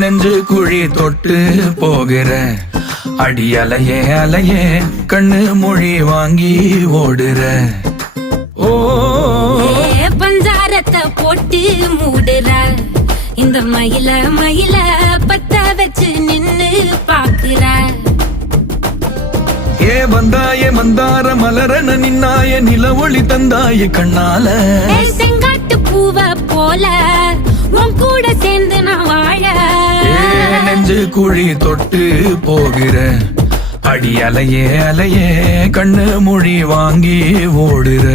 நெஞ்சு குழி தொட்டு போகிற அடி அலையே அலையே கண்ணு மொழி வாங்கி ஓடுற. ஓ பஞ்சாரத்தை போட்டு மூடுற இந்த மயில மயில பத்த வச்சு நின்னு பாக்குற. வந்தாய மந்தார மலரன நின்னாய நில ஒளி தந்தாய கண்ணால. செங்காட்டு பூவ போல உன் கூட சேர்ந்து நான் வாழ. நெஞ்சு குழி தொட்டு போகிற அடி அலையே அலையே கண்ணு மொழி வாங்கி ஓடுற.